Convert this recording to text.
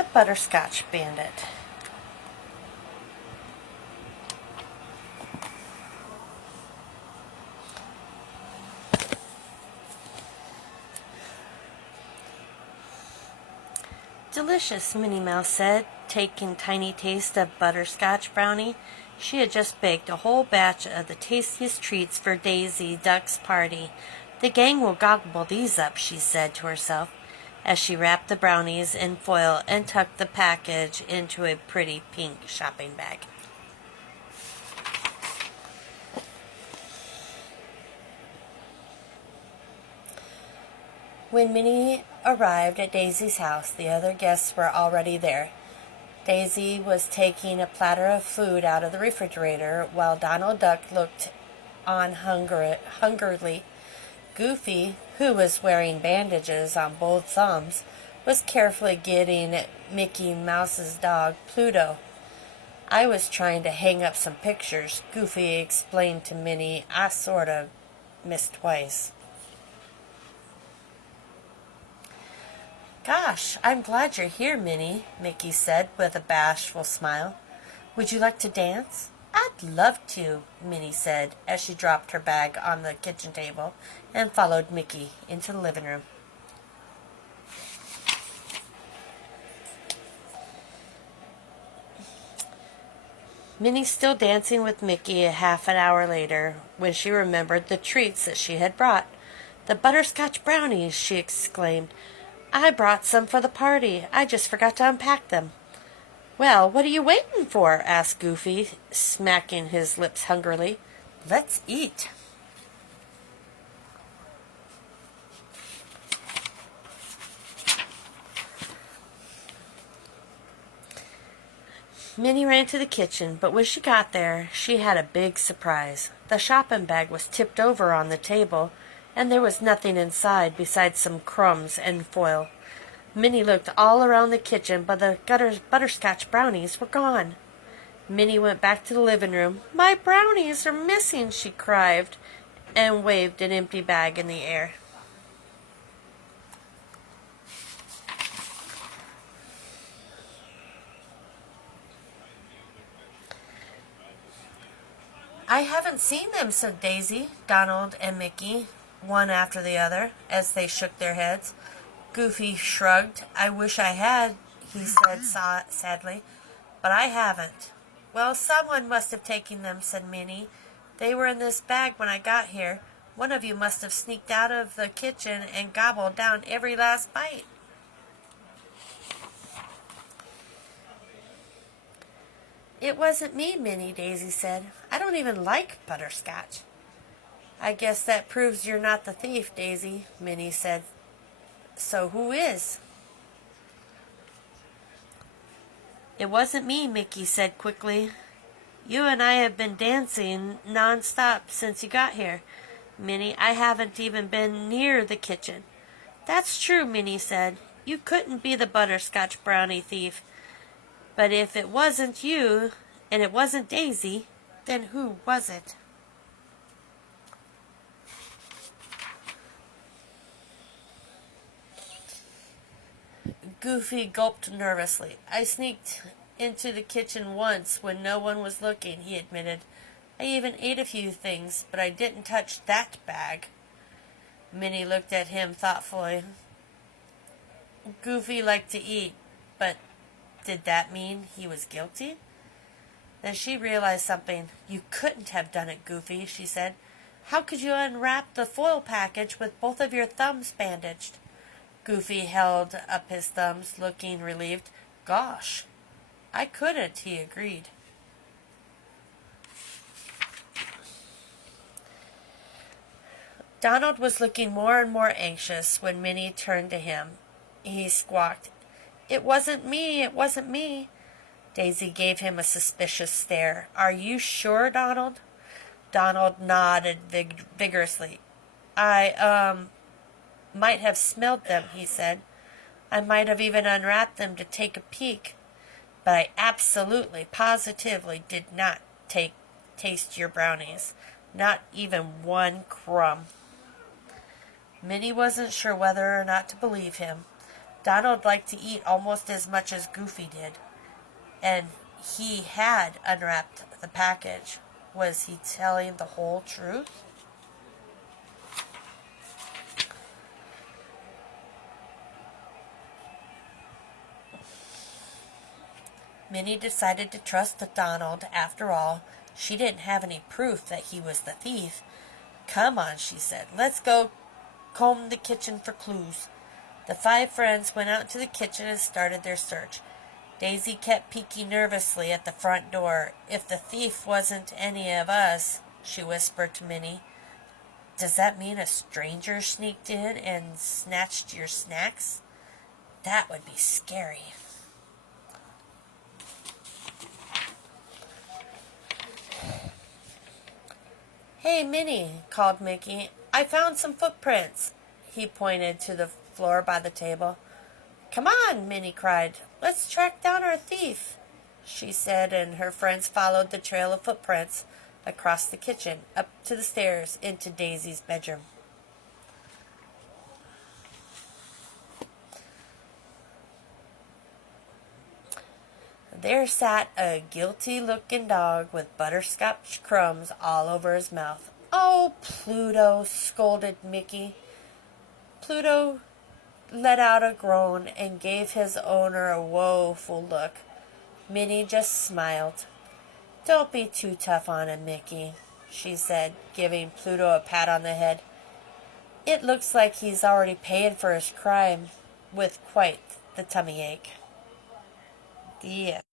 The Butterscotch Bandit. Delicious, Minnie Mouse said, taking tiny taste of butterscotch brownie. She had just baked a whole batch of the tastiest treats for Daisy Duck's party. The gang will gobble these up, she said to herself, as she wrapped the brownies in foil and tucked the package into a pretty pink shopping bag. When Minnie arrived at Daisy's house, the other guests were already there. Daisy was taking a platter of food out of the refrigerator while Donald Duck looked on hungrily. Goofy, who was wearing bandages on both thumbs, was carefully getting Mickey Mouse's dog, Pluto. I was trying to hang up some pictures, Goofy explained to Minnie. I sort of missed twice. Gosh, I'm glad you're here, Minnie, Mickey said with a bashful smile. Would you like to dance? I'd love to, Minnie said as she dropped her bag on the kitchen table and followed Mickey into the living room. Minnie still dancing with Mickey a half an hour later when she remembered the treats that she had brought. The butterscotch brownies, she exclaimed. I brought some for the party. I just forgot to unpack them. Well, what are you waiting for? Asked Goofy, smacking his lips hungrily. Let's eat. Minnie ran to the kitchen, but when she got there, she had a big surprise. The shopping bag was tipped over on the table, and there was nothing inside besides some crumbs and foil. Minnie looked all around the kitchen, but the butterscotch brownies were gone. Minnie went back to the living room. My brownies are missing, she cried, and waved an empty bag in the air. I haven't seen them, said Daisy, Donald, and Mickey, one after the other, as they shook their heads. Goofy shrugged. I wish I had, he said sadly, but I haven't. Well, someone must have taken them, said Minnie. They were in this bag when I got here. One of you must have sneaked out of the kitchen and gobbled down every last bite. It wasn't me, Minnie, Daisy said. I don't even like butterscotch. I guess that proves you're not the thief, Daisy, Minnie said. So who is? It wasn't me, Mickey said quickly. You and I have been dancing non-stop since you got here. Minnie, I haven't even been near the kitchen. That's true, Minnie said. You couldn't be the butterscotch brownie thief. But if it wasn't you, and it wasn't Daisy, then who was it? Goofy gulped nervously. I sneaked into the kitchen once when no one was looking, he admitted. I even ate a few things, but I didn't touch that bag. Minnie looked at him thoughtfully. Goofy liked to eat, but did that mean he was guilty? Then she realized something. You couldn't have done it, Goofy, she said. How could you unwrap the foil package with both of your thumbs bandaged? Goofy held up his thumbs, looking relieved. Gosh, I couldn't, he agreed. Donald was looking more and more anxious when Minnie turned to him. He squawked, It wasn't me, it wasn't me. Daisy gave him a suspicious stare. Are you sure, Donald? Donald nodded vigorously. I might have smelled them, he said. I might have even unwrapped them to take a peek. But I absolutely, positively did not taste your brownies. Not even one crumb. Minnie wasn't sure whether or not to believe him. Donald liked to eat almost as much as Goofy did, and he had unwrapped the package. Was he telling the whole truth? Minnie decided to trust Donald. After all, she didn't have any proof that he was the thief. Come on, she said. Let's go comb the kitchen for clues. The 5 friends went out to the kitchen and started their search. Daisy kept peeking nervously at the front door. If the thief wasn't any of us, she whispered to Minnie. Does that mean a stranger sneaked in and snatched your snacks? That would be scary. Hey, Minnie, called Mickey. I found some footprints. He pointed to the floor by the table. Come on, Minnie cried. Let's track down our thief, she said, and her friends followed the trail of footprints across the kitchen, up to the stairs, into Daisy's bedroom. There sat a guilty-looking dog with butterscotch crumbs all over his mouth. Oh, Pluto, scolded Mickey. Pluto let out a groan and gave his owner a woeful look. Minnie just smiled. Don't be too tough on him, Mickey, she said, giving Pluto a pat on the head. It looks like he's already paid for his crime with quite the tummy ache. The end.